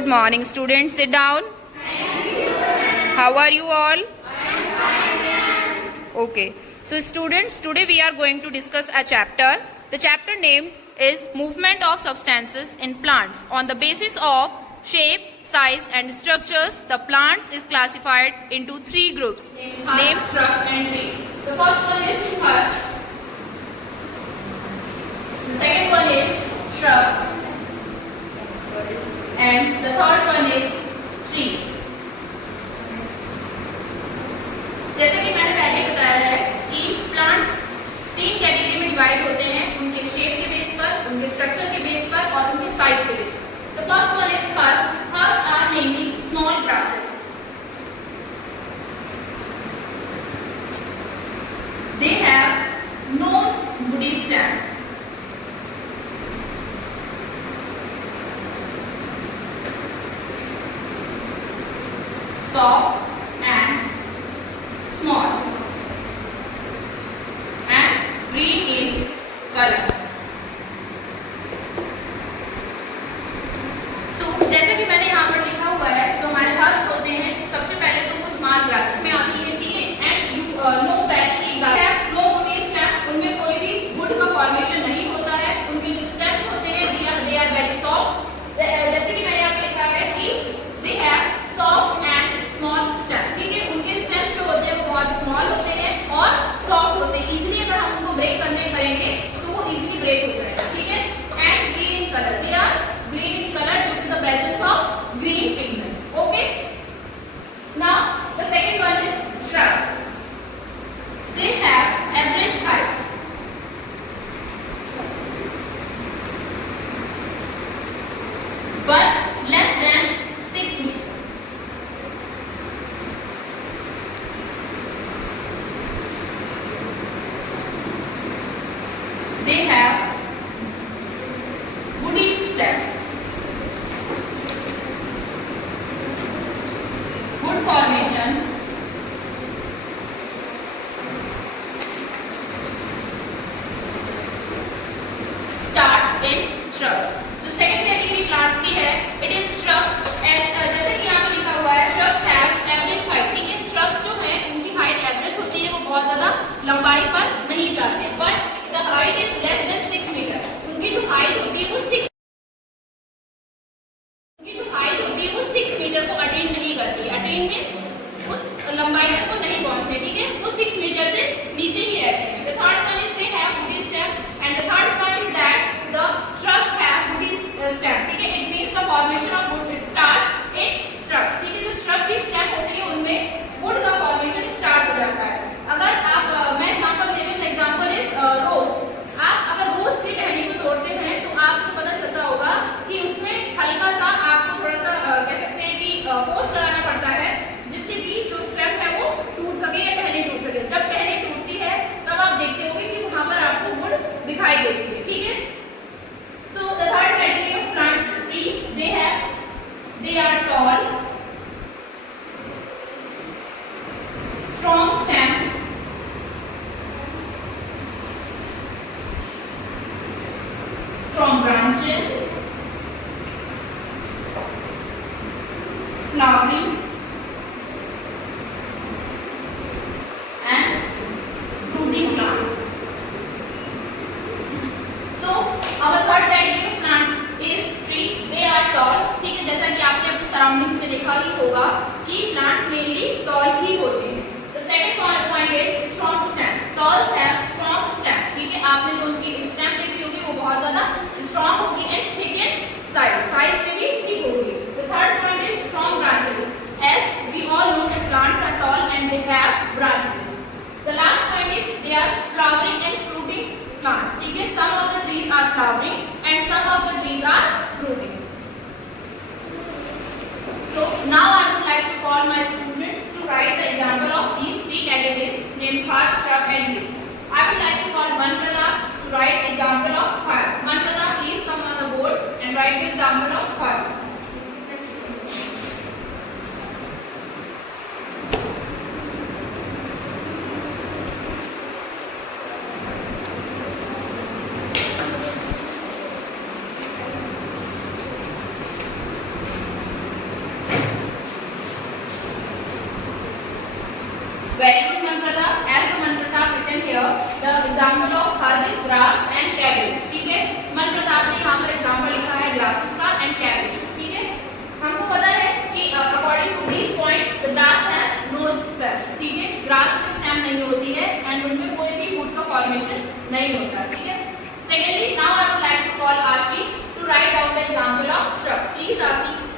Good morning, students. Sit down. How are you all? Okay. So, students, today we are going to discuss a chapter. The chapter name is Movement of Substances in Plants. On the basis of shape, size, and structures, the plants is classified into three groups: name, shrub, and tree. The first one is herb. The second one is shrub. And the third one is tree. जैसे कि मैंने पहले बताया है कि प्लांट्स तीन कैटेगरी में डिवाइड होते हैं, उनके शेप के बेस पर, उनके स्ट्रक्चर के बेस पर और उनके साइज के बेस पर। The first one is herb. Herbs are mainly small grasses. They have no woody stem. Soft and small and green in color. So जैसे कि मैंने यहाँ पर लिखा हुआ है, तो हमारे हर्ब्स होते हैं, सबसे पहले तो वो स्मॉल ग्रासेस में आती है, ठीक है। एंड यू नो दैट कि ग्रास नो वुडी स्टेम, उनमें कोई भी वुड का फॉर्मेशन नहीं होता है। उनके जो स्टेम्स होते हैं दे आर वेरी सॉफ्ट। जैसे कि मैंने यहाँ पे लिखा है कि they have soft and small stem, ठीक है। उनके स्टेम्स जो होते हैं वो बहुत स्मॉल होते हैं और सॉफ्ट होते हैं, इसलिए अगर हम उनको ब्रेक करेंगे तो वो इजीली ब्रेक हो जाएगा, ठीक है। And green in colour, they are green in colour due to the presence of green pigment, okay. Now the second one is shrub. They have average height. But less than 6 meters. They have woody stem. Wood formation starts in shrubs. जो second category plants की है, it is shrub. जैसे कि यहाँ पे लिखा हुआ है, shrubs have average height, ठीक है। shrubs जो है उनकी हाइट एवरेज होती है, वो बहुत ज्यादा लंबाई पर नहीं जाते हैं, but the height is less than 6 metre. उनकी जो हाइट होती है वो 6 मीटर को अटेन नहीं करती है। अटेन मींस उस लंबाई तक वो नहीं पहुंचते, ठीक है। वो 6 मीटर से नीचे ही रहते हैं। The third one is they have woody stem and the third point is that the shrubs have woody stem, ठीक है। It means the formation of wood starts in shrubs, ठीक है। जो shrub की स्टेम होती है उनमें wood का फॉर्मेशन स्टार्ट हो जाता है। अगर आप मैं एग्जांपल दे दूं, एग्जांपल इज रोज। आप अगर रोज की टहनी को तोड़ते हैं तो आपको पता चलता होगा कि उसमें हल्का सा आपको थोड़ा सा कह सकते हैं कि फोर्स लगाना पड़ता है, जिससे कि जो स्टेम है वो टूट सके या टहनी टूट सके। जब टहनी टूटती है तब आप देखते होंगे कि वहां पर आपको wood दिखाई देती है, ठीक है। So the third category of plants is tree. They are tall, strong stem, strong branches, flowering and fruiting plants. So our third category of plants is tree. They are tall, ठीक है। जैसा कि आपने अपने सराउंडिंग्स में देखा ही होगा कि प्लांट्स मेनली टॉल ही होते हैं। The second point is strong stem. Talls have strong stem, ठीक है। आपने जो उनकी स्टेम देखी होगी वो बहुत ज्यादा स्ट्रॉन्ग होगी एंड थिक इन साइज में भी ठीक होगी। The third point is strong branches. As we all know that plants are tall and they have branches. The last point is they are flowering and fruiting plants, ठीक है। Some of the trees are flowering and some of the trees are fruiting. So now I would like to call my students to write the example of these three categories named herb, shrub and tree. I would like to call Manprada to write example of herb. Manprada, please come on the board and write the example of herb. Very good, Manprata. As the Manprata written here, the example of herb is grass and cabbage. ठीक है, Manprata आपने यहाँ पर example लिखा है grasses का and cabbage. ठीक है, हमको पता है कि according to this point, the grass has no stem. ठीक है, grass में stem नहीं होती है and उनमें कोई भी root का formation नहीं होता. ठीक है. Secondly, now I would like to call Ashi to write down the example of shrub. Please, Ashi.